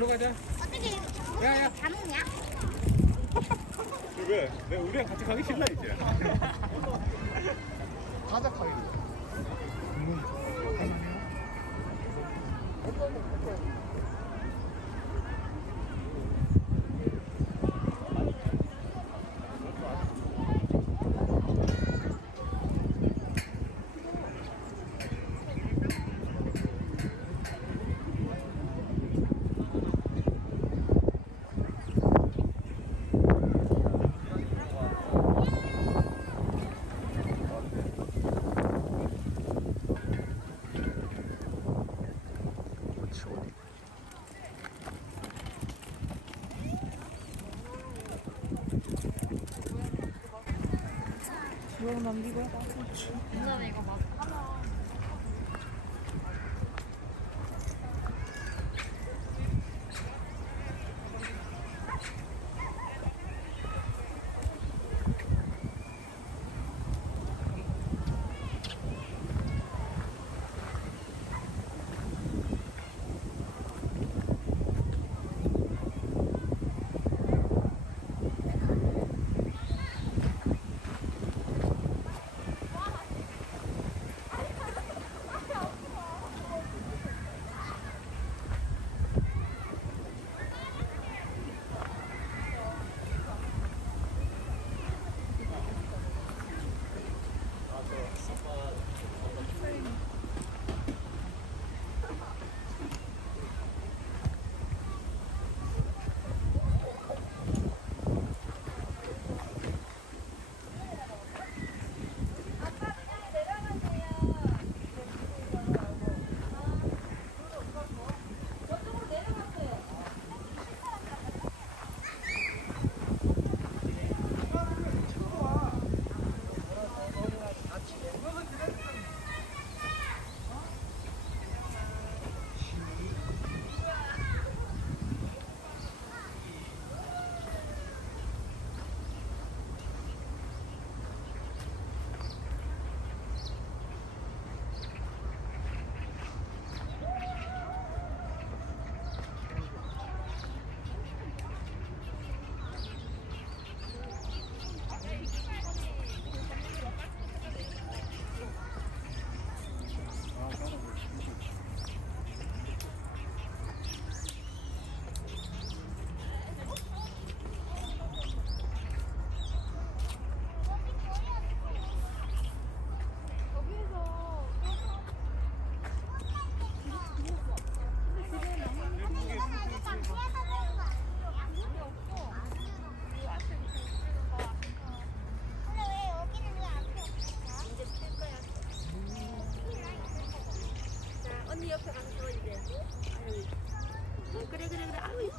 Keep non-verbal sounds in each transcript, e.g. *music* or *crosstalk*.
일로 가자 어떻게 야, 야. 다 먹냐? 왜? 내가 우리랑 같이 가기 싫나 이제 *laughs* 타작하게 이거는 남기고 옛날에 이거 막근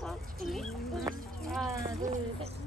하나 둘 셋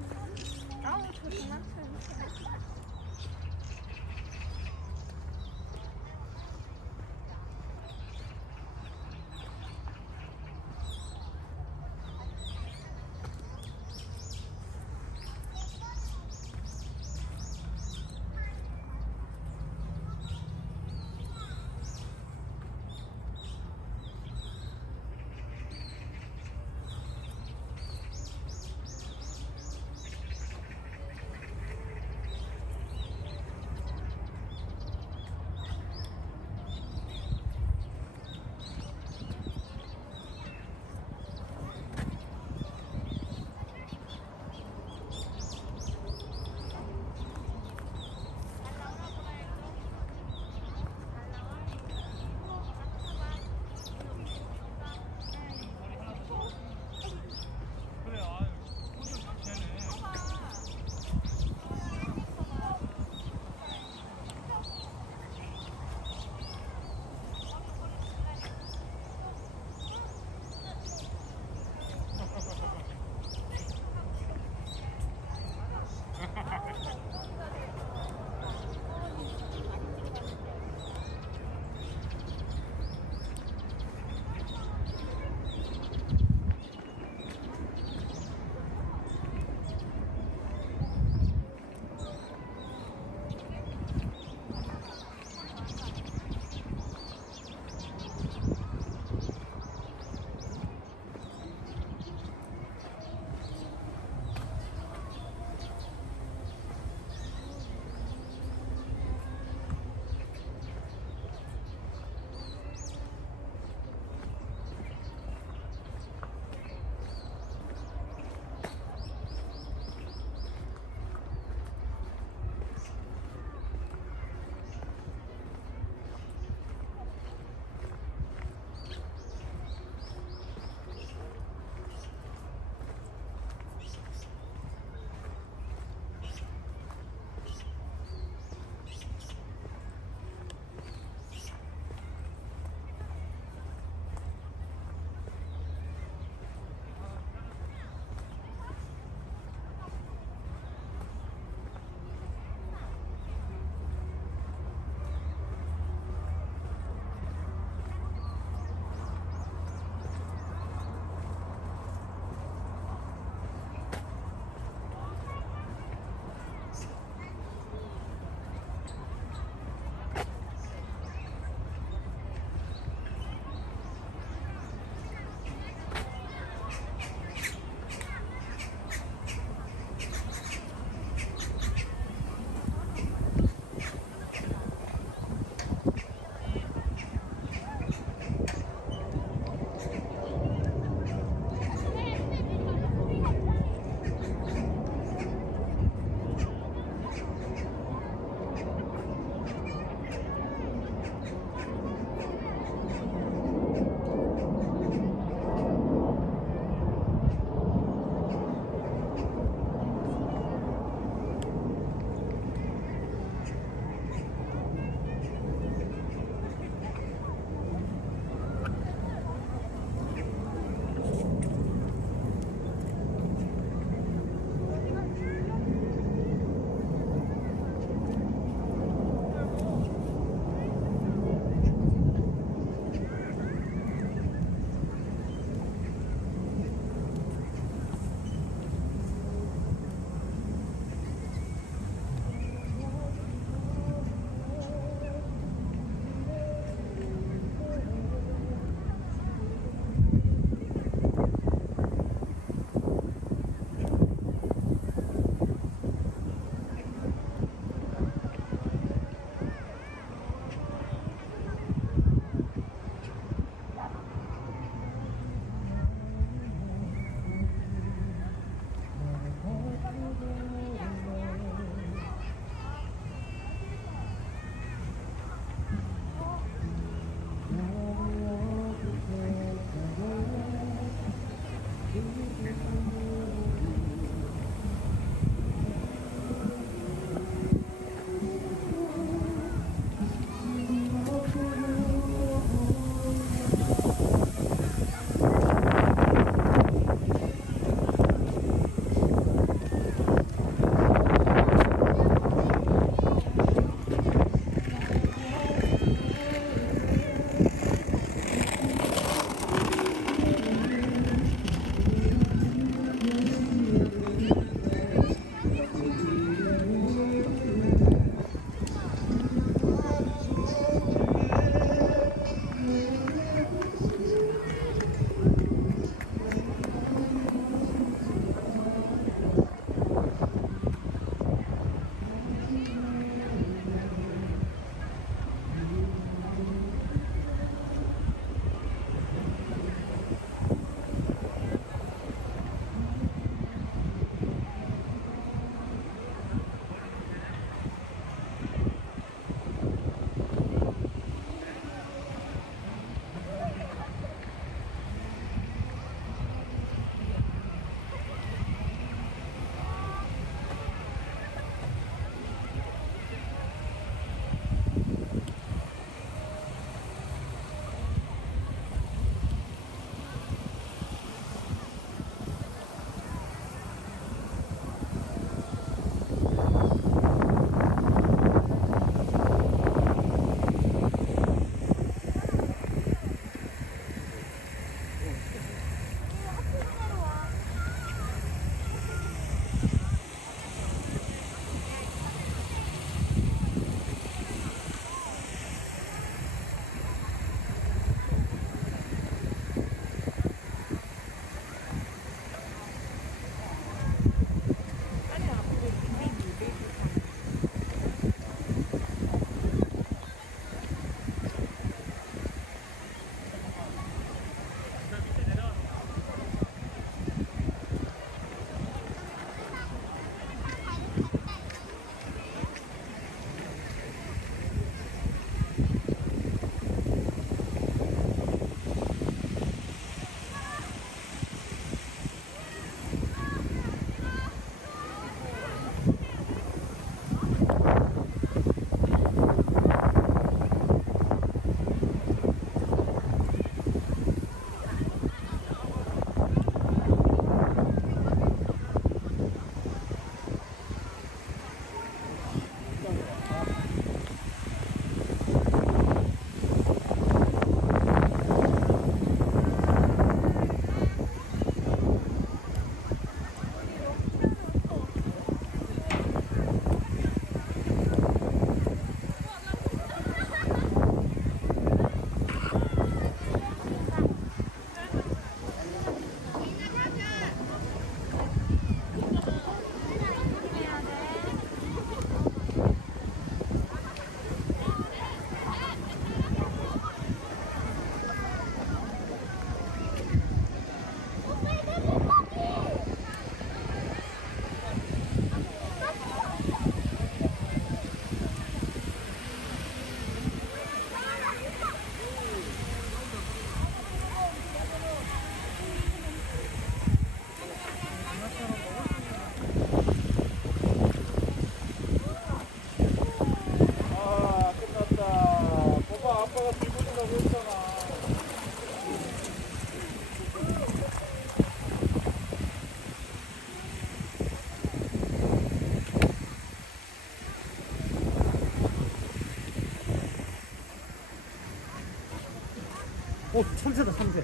참새다, 참새.